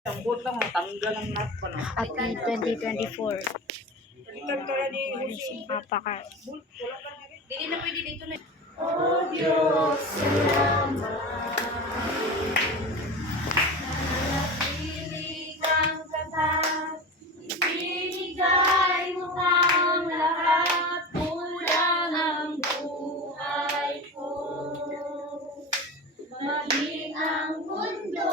Sambot lang, tanggal ang nut pa na. Happy 2024. Balikan ka na ni Si Papa Carl. Dili na pwede dito na. Oh Diyos, salamat. Nananatili kang tapat. Ibinigay mo ang lahat. Kulang ang buhay ko. Maging ang mundo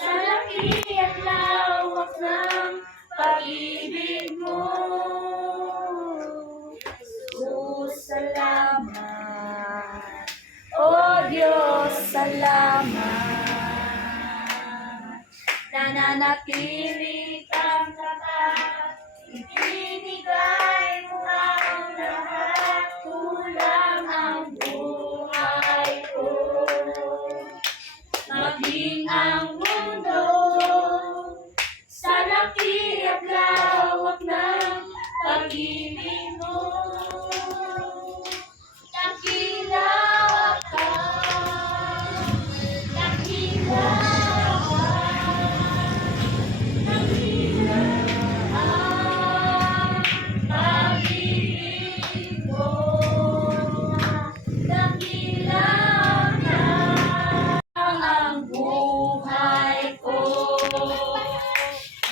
sa laki at lawak ng pag-ibig mo. Salamat, oh Diyos, salamat. Nananatili kang tapat, ibinigay mo ang lahat, kulang ang buhay ko. Maging ang mundo sa laki at lawak ng pag-ibig mo.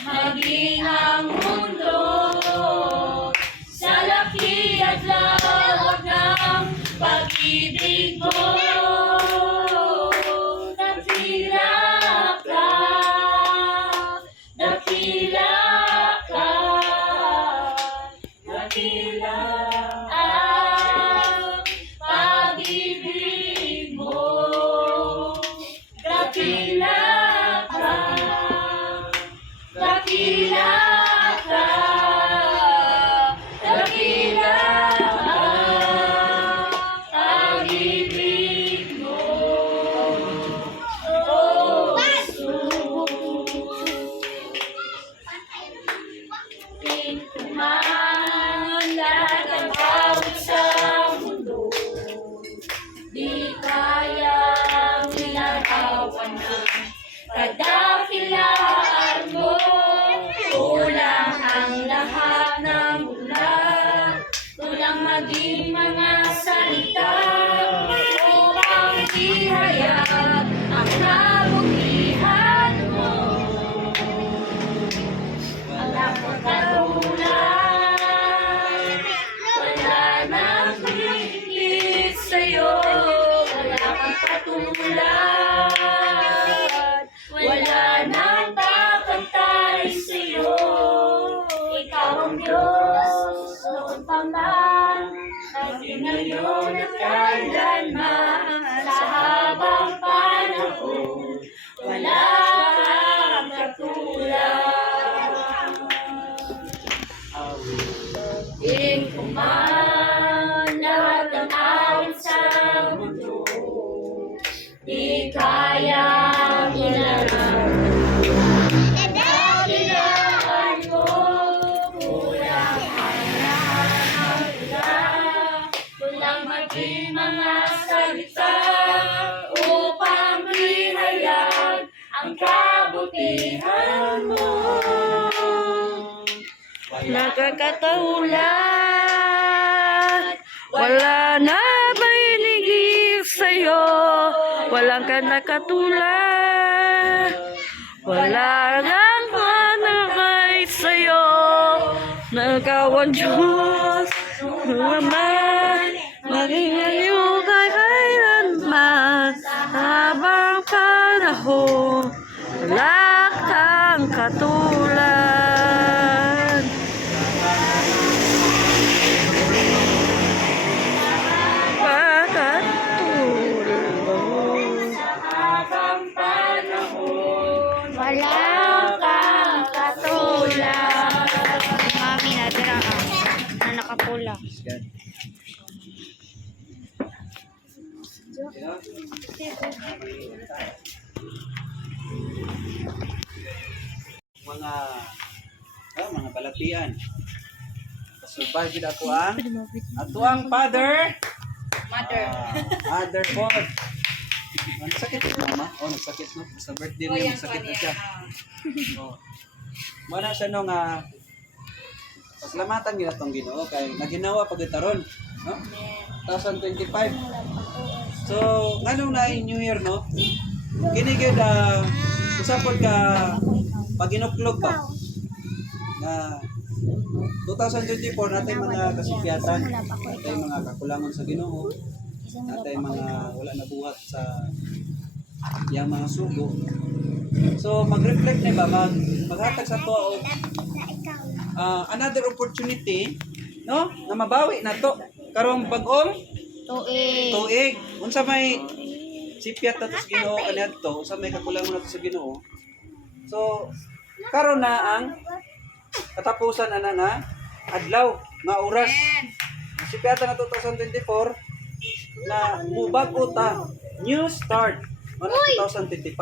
Maging ang mundo sa laki at lawak ng pag-ibig mo. Dakila ka, dakila ka, dakila ang pag-ibig mo. Dakila ka, dakila ka, dakila ka, pag-ibig mo. Oh, Jesus. Pintuman lahat ang awit sa mundo, di kayang ilarawan ng kadakilaan mo. Kulang ang lahat ng ulan, kulang maging mga salita upang ihayag ang kabutihan mo. Wala kang katulad, wala nang higit sa'yo. Wala kang katulad, wala nang kakantay sa'yo. Ikaw ang Diyos, noon pa man, maging ngayon at kailanman. Sa habang panahon, wala kang katulad. Awitin ko man lahat ng awit sa mundo, di kayang ilarawan. Kadakilaan mo, kulang ang lahat ng ulan, kulang maging mga salita upang ihayag ang kabutihan mo. Nakakataulat, wala na mainigil sa'yo. Walang ka nakatulad, wala nang manangay sa'yo. Nagawan Diyos, naman, maging ngayon kay kailanman. Habang panahon, wala kang katulad. Wala kang katulad. Mami na tira ka na nakapula. Mga balatian. Survive gid ako ang father. Mother. Mother pod. Nagsakit si mama? Oh, nagsakit no? Sa birthday Oh, niya, yan nagsakit na pa siya. niya. Oh. Mana siya no nga, paslamatan nila itong Ginoo kay naginawa pagitaron. No? 2025. So, nganong na New Year, no? Kinigid, usapod ka paginuklog ba? Na 2024 natin mga kasipyatan, natin mga kakulangon sa Ginoo, natin mga wala na buhat sa yang mga sugo. So mag-reflect na ba, maghatag sa tuwa og another opportunity, no? Na mabawi na to karong bag-ong tuig. Unsa may sipyat na to sa Ginoo kaniadto, unsa may kakulangon na to sa Ginoo. So karon na ang katapusan ana nga adlaw nga oras. Sipyat na 2024 na mubago ta, new start ano 2025.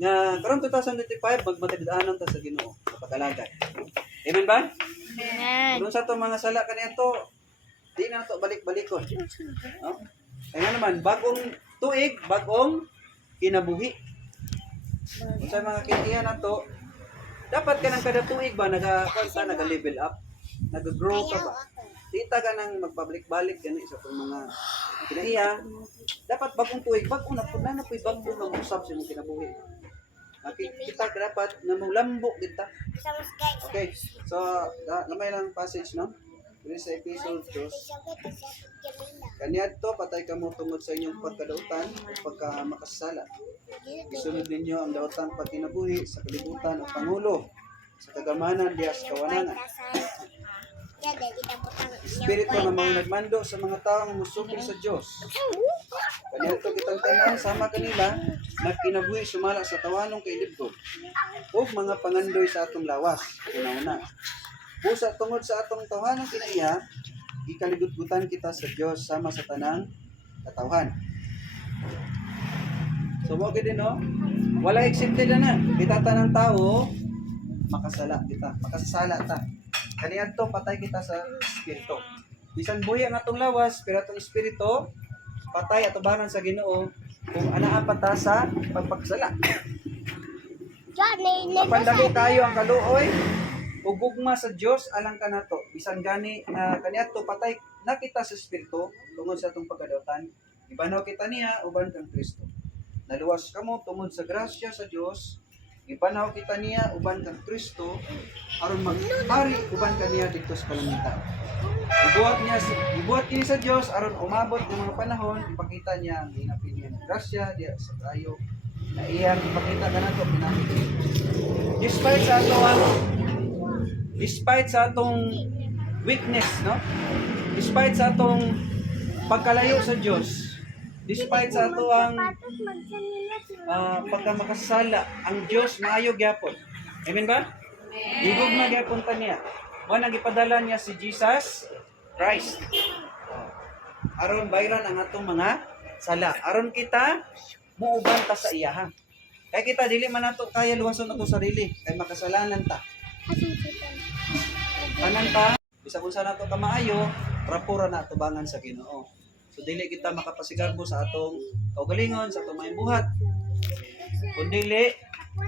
Nga karon 2025 magmatagdaanan ta sa Ginoo sa pag-alagad. Amen ba? Amen. Kung sa to mga sala kaniadto, di na to balik-balikon. No? Kaya naman bagong tuig, bagong kinabuhi. Kung sa mga kinahiyan na to, dapat ka ng kada tuig ba naga-level up, nag-grow ka ba? Dita ka nang magbalik-balik gani sa itong mga kinahiya. Dapat bagong tuig, bagong na po na po'y bagong mag-usap sa mga kinabuhi. Kita dapat na mulambok kita. Okay, so lamay lang passage, no? Dili sa episode 2. Kaniadto patay kamo tungod sa inyong pagkadautan o pagka makasala. Isunod ninyo ang daotang pagkinabuhi sa kalibutan o pangulo sa kagamanan diya sa kawanangan. Espiritu na mga nagmando sa mga taong musupil sa Diyos. Kaniadto kitang tanan sama kanila na kinabuhi sumala sa tawanong kay libdog ug mga pangandoy sa atong lawas. Una-una. Busa tungod sa atong tawhanong kinaiya, ikaligututan kita sa Dios sama sa tanang katawhan. So mo gid no? Wala exempted na. Kita tanang tao makasala kita, makasala ta. Kaniadto patay kita sa espiritu. Bisan buhi ang atong lawas, pero atong espiritu patay atubanan sa Ginoo kung anaa pa ta sa pagpagsala. Kapandako kayo ang kaluoy ug gugma sa Dios alang kanato. Bisan gani kaniadto patay nakita sa espiritu tungod sa atong pagkadautan. Ibanaw kita niya uban kang Kristo. Naluwas kamo tungod sa grasya sa Dios. Ibanaw kita niya uban kang Kristo aron magpari uban kaniya didto sa kalangitan. Ibuhat kini sa Dios aron umabot ng mga panahon ipakita niya ang hinapin niya ng grasya diya sa kayo na iyang ipakita kanato pinamit. Despite sa atong weakness, no? Despite sa atong pagkalayo sa Dios, despite sa atong pagkamakasala, ang Dios maayo gyapon. Amen ba? Igugma gyapon ta niya. Mo nang ipadala niya si Jesus Christ. Aron bayran ang atong mga sala. Aron kita muuban ta sa iya ha. Kaya kita dili man nato kaya luwason ato sarili kay makasalanan ta. Tanan ta bisag unsa nato ka maayo, rapura na tubangan sa Ginoo. So dili kita makapasigarbo sa atong kaugalingon, sa atong maayong buhat. Kundi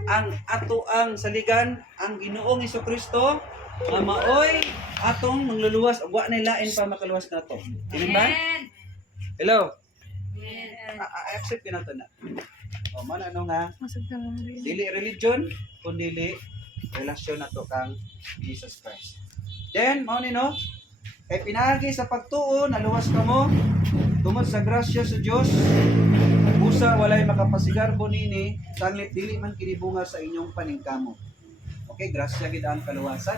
ang ato ang saligan ang Ginoong Hesukristo nga maoy atong mangluluwas ug wa na lain pa makaluwas nato. Diba ba? Hello. I accept na to na. O man ano nga dili religion kundi dili relasyon nato kang Jesus Christ. Then mao ni no kay pinagi sa pagtuo naluwas kamo tungod sa grasya sa Dios. Busa walay makapasigarbo nini tanglit dili man kini bunga sa inyong paningkamo. Okay, grasya gid ang kaluwasan.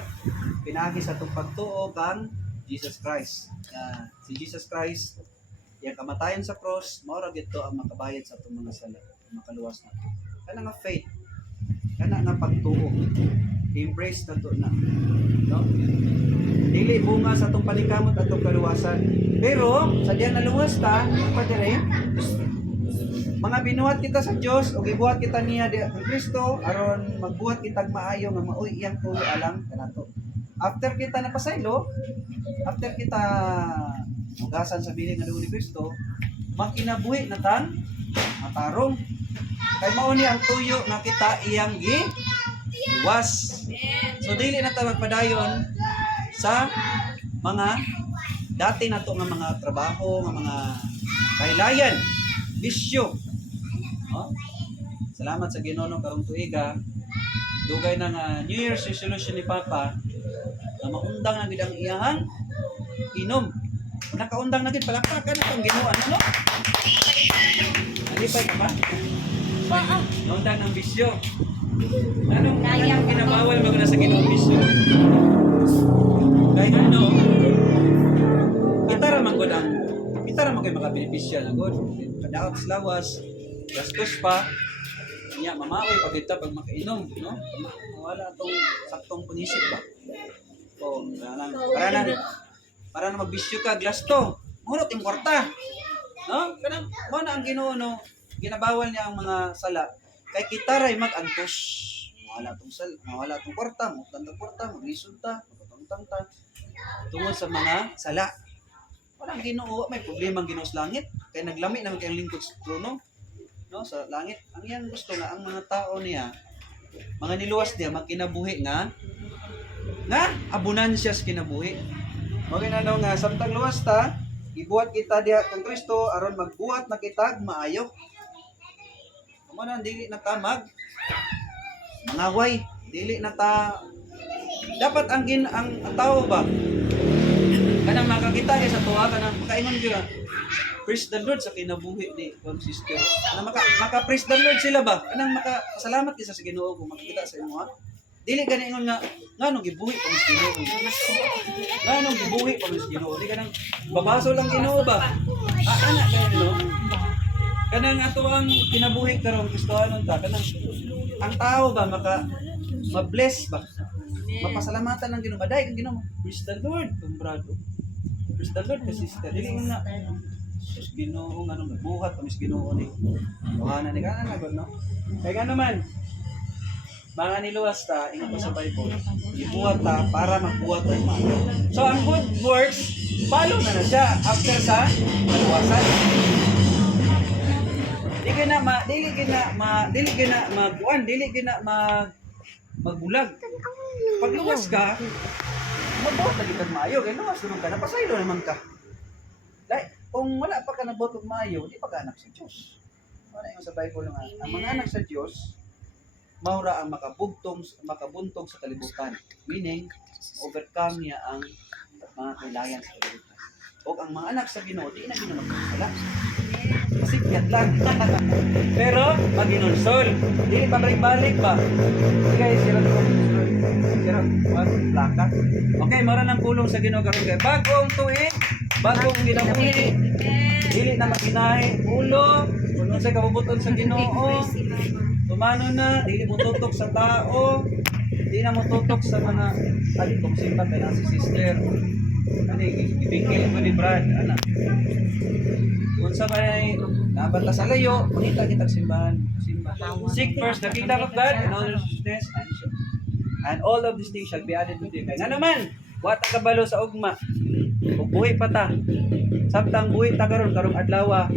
Pinagi sa atong pagtuo kang Jesus Christ. Si Jesus Christ yang kamatayon sa cross mao ra gid to ang makabayad sa atong mga sala, makaluwas nato. Kana nga faith, kana nga pagtuo. Embrace nato na. No? Dili bunga sa atong paningkamot atong kaluwasan. Pero sa diyan naluwas ta, padre, mga binuhat kita sa Dios o gibuhat kita niya di kay Kristo aron magbuhat kitag maayo nga maoy iyang tulo alang kanato. After kita napasaylo, after kita mugasan sa bilin nga dugo ni Kristo, makinabuhi na tang matarong. Kay mao ni ang tuyo nga kita iyang giluwas. So dili na ta magpadayon sa mga dati na to nga mga trabaho, nga mga kailayan, bisyo. No? Salamat sa Ginoo karong tuiga. Dugay na nga New Year's resolution ni Papa na maundang na gid ang iyahang inom. Nakaundang na gid palakpakan na tong Ginoo ano? Alipay ka ba? Naundang ng bisyo. Anong kinabawal mo na sa Ginoo bisyo? Kaya ano? Kita ra man gud makabenepisya na gud. Kadaot sa lawas, gastos pa. Nya mamaoy pag kita pag makainom, no? Wala tong saktong punisip ba. O, para na magbisyo ka glass to. Murot yung kwarta. No? Kanang mo na ang Ginoo no, ginabawal niya ang mga sala. Kay kita ray mag-antos. Mawala tong kwarta, mo tanda kwarta, maglisod ta, magtangtang ta. Tungod sa mga sala. Walang Ginoo, may problema ang Ginoo sa langit. Kay naglami naman kay lingkod sa trono. No, sa langit. Ang iyang gusto nga ang mga tao niya, mga niluwas niya magkinabuhi nga abunansya sa kinabuhi. Maginanaw nga samtang luwas ta, ibuhat kita diha kang Kristo aron magbuhat na kita maayo. Amo na dili na ta mangaway, dili na ta dapat ang tao ba kanang makakita niya sa tuwa kanang makaingon gyud praise the Lord sa kinabuhi ni Ma'am Sister. Na maka-praise the Lord sila ba? Kanang makasalamat kisa sa Ginoo kung makikita sa imo ha. Dili gani ingon nga nganong gibuhi pa mas Ginoo. Nganong gibuhi pa mas Ginoo. Di kanang babaso lang Ginoo ba? Ana kay no. Kanang ato ang kinabuhi karon Kristohanon ta kanang ang tao ba ma-bless ba? Mapasalamatan ng Ginoo. Baday kang Ginoo. Praise the Lord, kumbrado. Praise the Lord, sister. Dili nga Diyos Ginoo nga nung nagbuhat pamis Ginoo ni. Kuhanan ni kana na no. Kay nga naman mga niluwas ta ingon pa sa Bible. Ibuhat ta para magbuhat ta maayo. So ang good works follow na siya after sa kaluwasan. Dili gina magbulag. Pag luwas ka, magbuhat na kita maayo. Kaya luwas ka, napasaylo naman ka. Like, kung wala pa ka nabuhat og maayo, di pa ka anak sa Diyos. Wala yung sa Bible nga. Ang mga anak sa Diyos, maura ang makabuntong sa kalibutan. Meaning, overcome niya ang mga kailangan sa kalibutan. O ang mga anak sa Ginoo, di na Ginoo magkasala. Kasi piyat lang. Pero, maginulsol. Di pa balik ba? Okay, sirang plaka. Okay, mara ng pulong sa Ginoo karon kay bagong tuig, bagong ginabuhi. Dili na makinahi ulo, kung sa kabubuton sa Ginoo. Tumano na, dili mo tutok sa tao. Di na mo tutok sa mga kung simpat na si sister. Ani ibigay mo ni Brad, ana. Kung sa may nabanta sa layo, pakita kita simbahan. Seek first the kingdom of God and all righteousness and all of these things shall be added unto you. Nga naman, wata kabalo sa ugma. Kung buhi pa ta. Samtang buhi ta karong adlaw.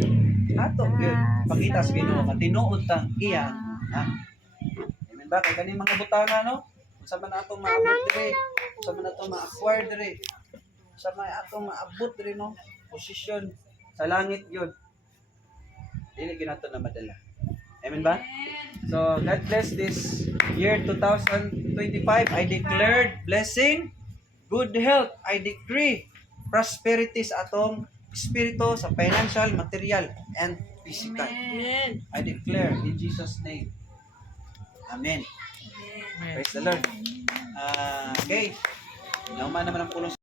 Ato gyud pakita sa Ginoo nga tinuod ta iya. Ha? Amen ba kay kani mga butanga no? Sa man atong maabot dire, sa man atong ma-acquire dire. Sa man atong maabot dire no, posisyon sa langit yun. Dili ginato na madala. Amen ba? So, God bless this year 2025. I declared blessing, good health. I decree prosperity sa atong espiritu, sa financial, material, and physical. Amen. I declare in Jesus' name. Amen. Praise the Lord. Okay. Nauman naman ang pulong sa